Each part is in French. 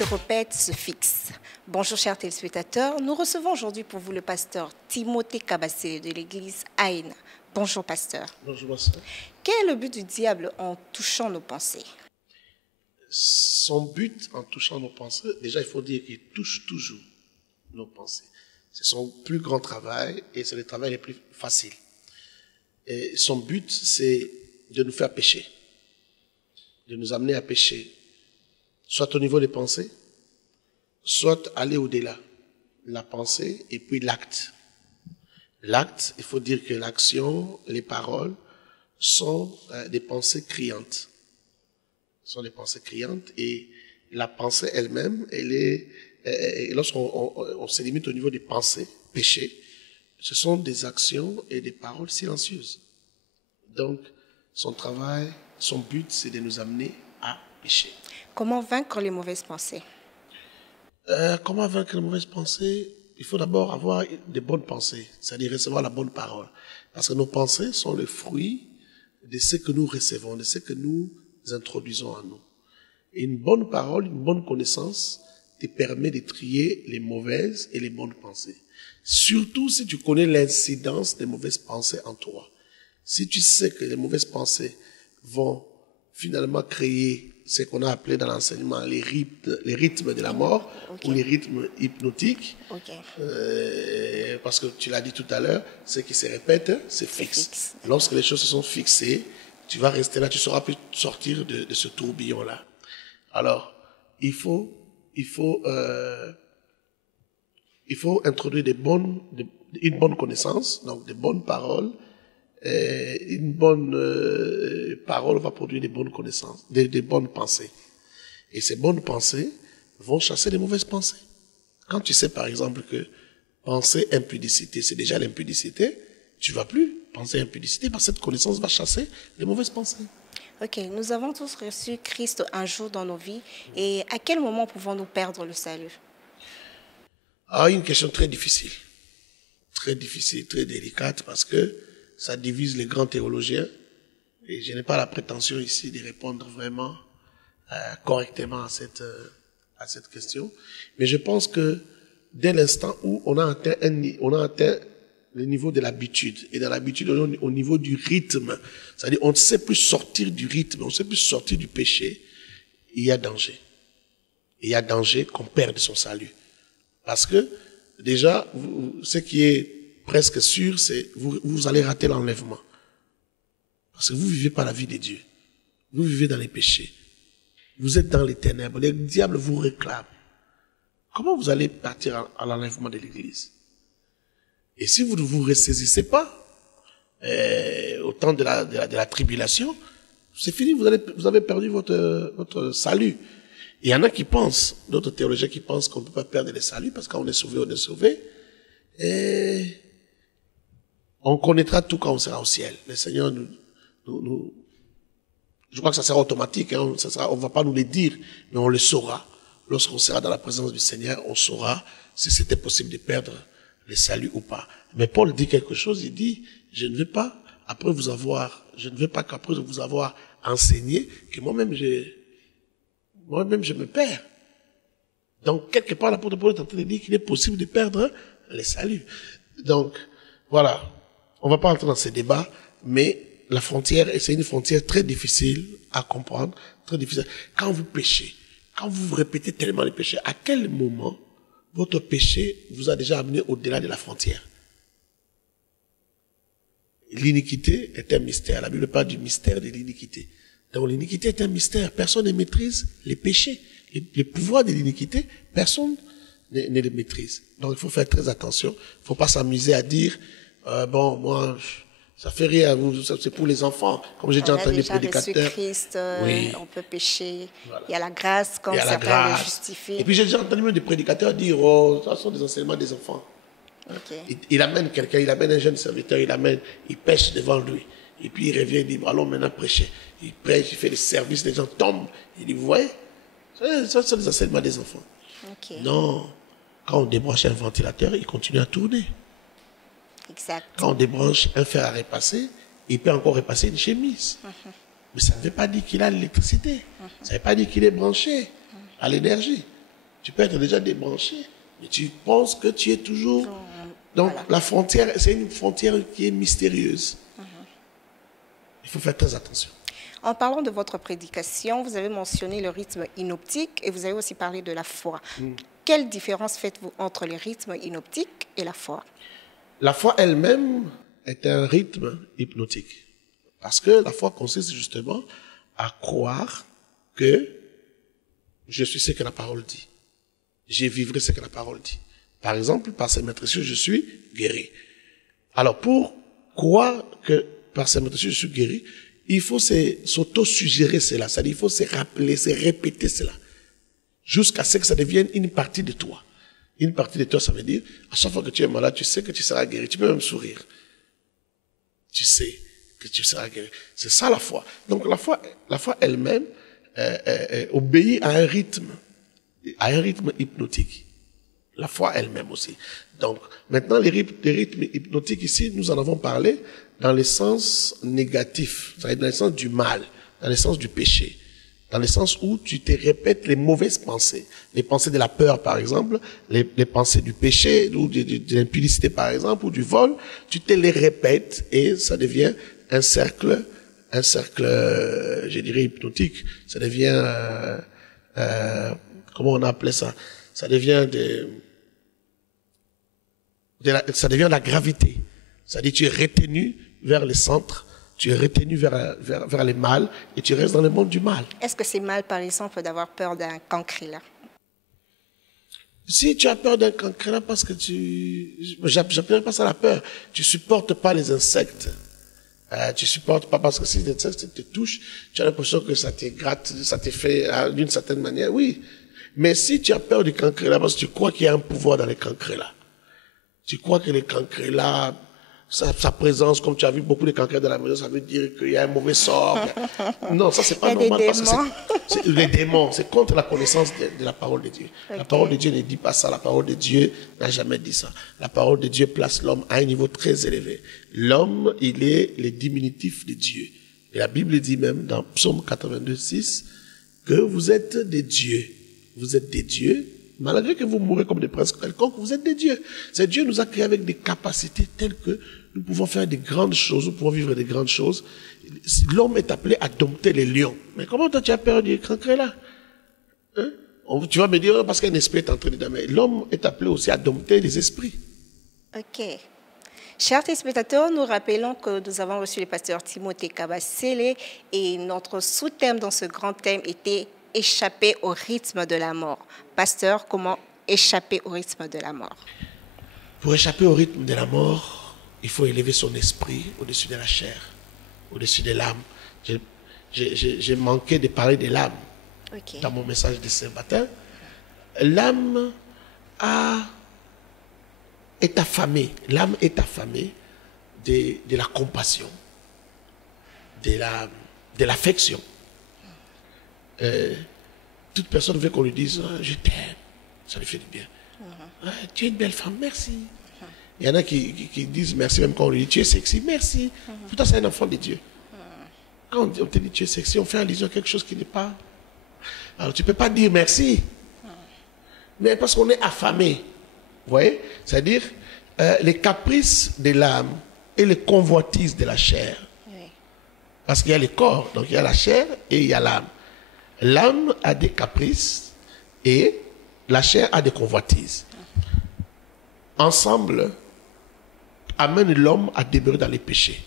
se répètent, se fixent. Bonjour chers téléspectateurs, nous recevons aujourd'hui pour vous le pasteur Timothée Kabassé de l'église Aïna. Bonjour pasteur. Bonjour pasteur. Quel est le but du diable en touchant nos pensées? Son but en touchant nos pensées, déjà il faut dire qu'il touche toujours nos pensées. C'est son plus grand travail et c'est le travail le plus facile. Et son but, c'est de nous faire pécher, de nous amener à pécher, soit au niveau des pensées, soit aller au-delà. La pensée et puis l'acte. L'acte, il faut dire que l'action, les paroles sont des pensées criantes. Sont des pensées criantes et la pensée elle-même, elle est, lorsqu'on se limite au niveau des pensées, péchés, ce sont des actions et des paroles silencieuses. Donc, son travail, son but, c'est de nous amener à pécher. Comment vaincre les mauvaises pensées? Comment vaincre les mauvaises pensées? Il faut d'abord avoir des bonnes pensées, c'est-à-dire recevoir la bonne parole. Parce que nos pensées sont le fruit de ce que nous recevons, de ce que nous introduisons en nous. Et une bonne parole, une bonne connaissance te permet de trier les mauvaises et les bonnes pensées. Surtout si tu connais l'incidence des mauvaises pensées en toi. Si tu sais que les mauvaises pensées vont finalement créer ce qu'on a appelé dans l'enseignement les rythmes de la mort, okay, ou les rythmes hypnotiques, okay, parce que tu l'as dit tout à l'heure, ce qui se répète, c'est fixe. Lorsque les choses se sont fixées, tu vas rester là, tu ne sauras plus sortir de ce tourbillon-là. Alors, il faut introduire une bonne connaissance, donc des bonnes paroles. Une bonne parole va produire des bonnes connaissances, des bonnes pensées. Et ces bonnes pensées vont chasser les mauvaises pensées. Quand tu sais par exemple que penser impudicité, c'est déjà l'impudicité, tu ne vas plus penser impudicité parce que cette connaissance va chasser les mauvaises pensées. Ok, nous avons tous reçu Christ un jour dans nos vies. Et à quel moment pouvons-nous perdre le salut? Une question très difficile, très délicate parce que ça divise les grands théologiens et je n'ai pas la prétention ici de répondre vraiment correctement à cette question. Mais je pense que dès l'instant où on a atteint le niveau de l'habitude, et dans l'habitude au niveau du rythme, c'est-à-dire on ne sait plus sortir du rythme, on ne sait plus sortir du péché, il y a danger. Il y a danger qu'on perde son salut. Parce que déjà, ce qui est presque sûr, c'est vous allez rater l'enlèvement. Parce que vous ne vivez pas la vie de Dieu. Vous vivez dans les péchés. Vous êtes dans les ténèbres. Le diable vous réclame. Comment vous allez partir à l'enlèvement de l'Église? Et si vous ne vous ressaisissez pas au temps de la tribulation, c'est fini, vous avez perdu votre salut. Il y en a qui pensent, d'autres théologiens qui pensent qu'on ne peut pas perdre le salut parce qu'on est sauvé, on est sauvé. Et on connaîtra tout quand on sera au ciel. Le Seigneur je crois que ça sera automatique, hein, on ne va pas nous le dire, mais on le saura. Lorsqu'on sera dans la présence du Seigneur, on saura si c'était possible de perdre le salut ou pas. Mais Paul dit quelque chose, il dit, je ne veux pas qu'après vous avoir enseigné, que moi-même je me perds. Donc, quelque part, l'apôtre Paul est en train de dire qu'il est possible de perdre le salut. Donc, voilà. On ne va pas entrer dans ces débats, mais la frontière, c'est une frontière très difficile à comprendre, très difficile. Quand vous péchez, quand vous répétez tellement les péchés, à quel moment votre péché vous a déjà amené au-delà de la frontière? L'iniquité est un mystère. La Bible parle du mystère de l'iniquité. Donc l'iniquité est un mystère. Personne ne maîtrise les péchés. Les pouvoirs de l'iniquité, personne ne les maîtrise. Donc il faut faire très attention. Il ne faut pas s'amuser à dire, bon, moi, ça fait rire, c'est pour les enfants. Comme j'ai déjà entendu les prédicateurs. Christ, oui. On peut pécher. Voilà. Il y a la grâce, comme certains le justifient. Et puis j'ai déjà entendu des prédicateurs dire, oh, ça sont des enseignements des enfants. Okay. Il amène quelqu'un, il amène un jeune serviteur, il pêche devant lui. Et puis il revient, il dit, allons maintenant prêcher. Il prêche, il fait le service, les gens tombent. Il dit, vous voyez, ça sont des enseignements des enfants. Okay. Non, quand on débranche un ventilateur, il continue à tourner. Exact. Quand on débranche un fer à repasser, il peut encore repasser une chemise. Mais ça ne veut pas dire qu'il a l'électricité. Ça ne veut pas dire qu'il est branché à l'énergie. Tu peux être déjà débranché, mais tu penses que tu es toujours... Donc, Voilà. la frontière, c'est une frontière qui est mystérieuse. Il faut faire très attention. En parlant de votre prédication, vous avez mentionné le rythme inoptique et vous avez aussi parlé de la foi. Quelle différence faites-vous entre le rythme inoptique et la foi? La foi elle-même est un rythme hypnotique. Parce que la foi consiste justement à croire que je suis ce que la parole dit. Je vivrai ce que la parole dit. Par exemple, par ses maîtrises, je suis guéri. Alors, pour croire que par ses maîtrises, je suis guéri, il faut s'auto-suggérer cela. C'est-à-dire, il faut se rappeler, se répéter cela. Jusqu'à ce que ça devienne une partie de toi. Une partie de toi, ça veut dire, à chaque fois que tu es malade, tu sais que tu seras guéri. Tu peux même sourire. Tu sais que tu seras guéri. C'est ça la foi. Donc, la foi elle-même obéit à un rythme hypnotique. La foi elle-même aussi. Donc, maintenant, les rythmes hypnotiques ici, nous en avons parlé dans le sens négatif, c'est-à-dire dans le sens du mal, dans le sens du péché, dans le sens où tu te répètes les mauvaises pensées, les pensées de la peur, par exemple, les pensées du péché, ou de l'impudicité, par exemple, ou du vol, tu te les répètes et ça devient un cercle, je dirais, hypnotique. Ça devient, comment on appelait ça? Ça devient ça devient la gravité. C'est-à-dire tu es retenu vers le centre, tu es retenu vers le mal et tu restes dans le monde du mal. Est-ce que c'est mal, par exemple, d'avoir peur d'un cancre-là? Si tu as peur d'un cancre, parce que j'appelle pas ça la peur, tu supportes pas les insectes. Tu supportes pas parce que si les insectes te touchent, tu as l'impression que ça te gratte, ça te fait d'une certaine manière. Oui. Mais si tu as peur du cancre parce que tu crois qu'il y a un pouvoir dans les cancres tu crois que les cancres sa présence, comme tu as vu beaucoup de cancres dans la maison, ça veut dire qu'il y a un mauvais sort. Non, ça c'est pas normal. Parce que c'est les démons, c'est contre la connaissance de la parole de Dieu. Okay. La parole de Dieu ne dit pas ça. La parole de Dieu n'a jamais dit ça. La parole de Dieu place l'homme à un niveau très élevé. L'homme, il est le diminutif de Dieu. Et la Bible dit même dans Psaume 82, 6 que vous êtes des dieux. Vous êtes des dieux. Malgré que vous mourrez comme des princes quelconques, vous êtes des dieux. C'est Dieu nous a créés avec des capacités telles que nous pouvons faire des grandes choses, nous pouvons vivre des grandes choses. L'homme est appelé à dompter les lions. Mais comment toi tu as peur du cancre là? Hein? Tu vas me dire, parce qu'un esprit est entré dedans. Mais l'homme est appelé aussi à dompter les esprits. Ok. Chers téléspectateurs, nous rappelons que nous avons reçu le pasteur Timothée Kabasele et notre sous-thème dans ce grand thème était « Échapper au rythme de la mort ». Pasteur, comment échapper au rythme de la mort? Pour échapper au rythme de la mort, il faut élever son esprit au-dessus de la chair, au-dessus de l'âme. J'ai manqué de parler de l'âme dans mon message de ce matin. L'âme est affamée. L'âme est affamée de la compassion, de l'affection. Toute personne veut qu'on lui dise je t'aime, ça lui fait du bien. Tu es une belle femme, merci. Il y en a qui disent merci même quand on lui dit tu es sexy, merci. Pourtant c'est un enfant de Dieu. Quand on te dit tu es sexy, on fait allusion à quelque chose qui n'est pas. Alors tu ne peux pas dire merci. Mais parce qu'on est affamé. Vous voyez? C'est-à-dire les caprices de l'âme et les convoitises de la chair. Parce qu'il y a le corps, donc il y a la chair et il y a l'âme. L'âme a des caprices et la chair a des convoitises. Ensemble, amène l'homme à demeurer dans les péchés.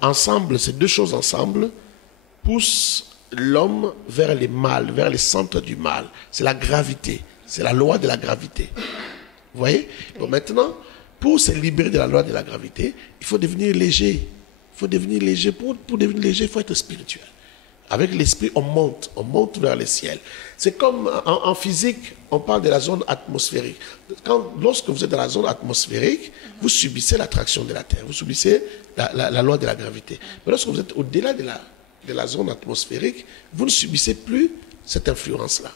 Ensemble, ces deux choses ensemble poussent l'homme vers le mal, vers le centre du mal. C'est la gravité, c'est la loi de la gravité. Vous voyez? Donc maintenant, pour se libérer de la loi de la gravité, il faut devenir léger. Il faut devenir léger. Pour devenir léger, il faut être spirituel. Avec l'esprit, on monte vers le ciel. C'est comme en physique, on parle de la zone atmosphérique. Lorsque vous êtes dans la zone atmosphérique, vous subissez l'attraction de la Terre, vous subissez la loi de la gravité. Mais lorsque vous êtes au-delà de la zone atmosphérique, vous ne subissez plus cette influence-là.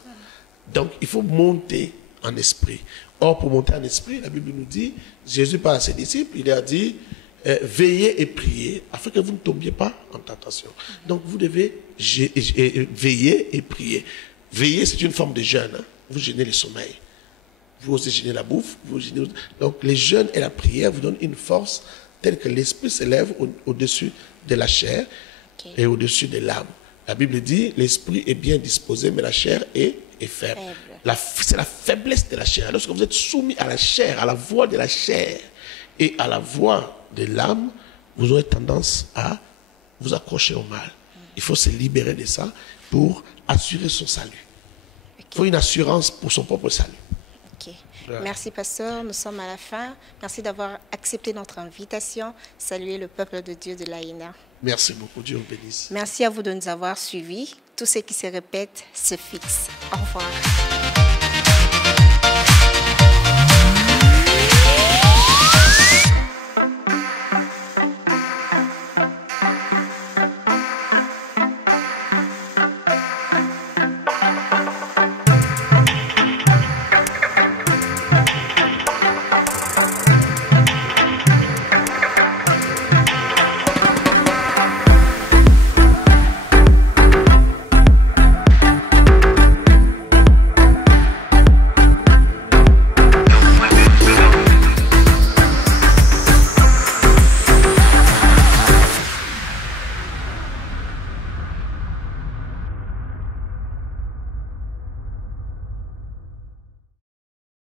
Donc, il faut monter en esprit. Or, pour monter en esprit, la Bible nous dit, Jésus parle à ses disciples, il a dit, veillez et priez afin que vous ne tombiez pas en tentation. Donc vous devez veiller et prier. Veiller, c'est une forme de jeûne. vous gênez le sommeil. Vous osez gêner la bouffe. Donc les jeûnes et la prière vous donnent une force telle que l'esprit s'élève au-dessus de la chair et au-dessus de l'âme. La Bible dit, l'esprit est bien disposé, mais la chair est faible. C'est la faiblesse de la chair. Lorsque vous êtes soumis à la chair, à la voix de la chair et à la voix de l'âme, vous aurez tendance à vous accrocher au mal. Il faut se libérer de ça pour assurer son salut. Il faut une assurance pour son propre salut. Merci, pasteur. Nous sommes à la fin. Merci d'avoir accepté notre invitation. Saluer le peuple de Dieu de l'AINA. Merci beaucoup. Dieu vous bénisse. Merci à vous de nous avoir suivis. Tout ce qui se répète se fixe. Au revoir.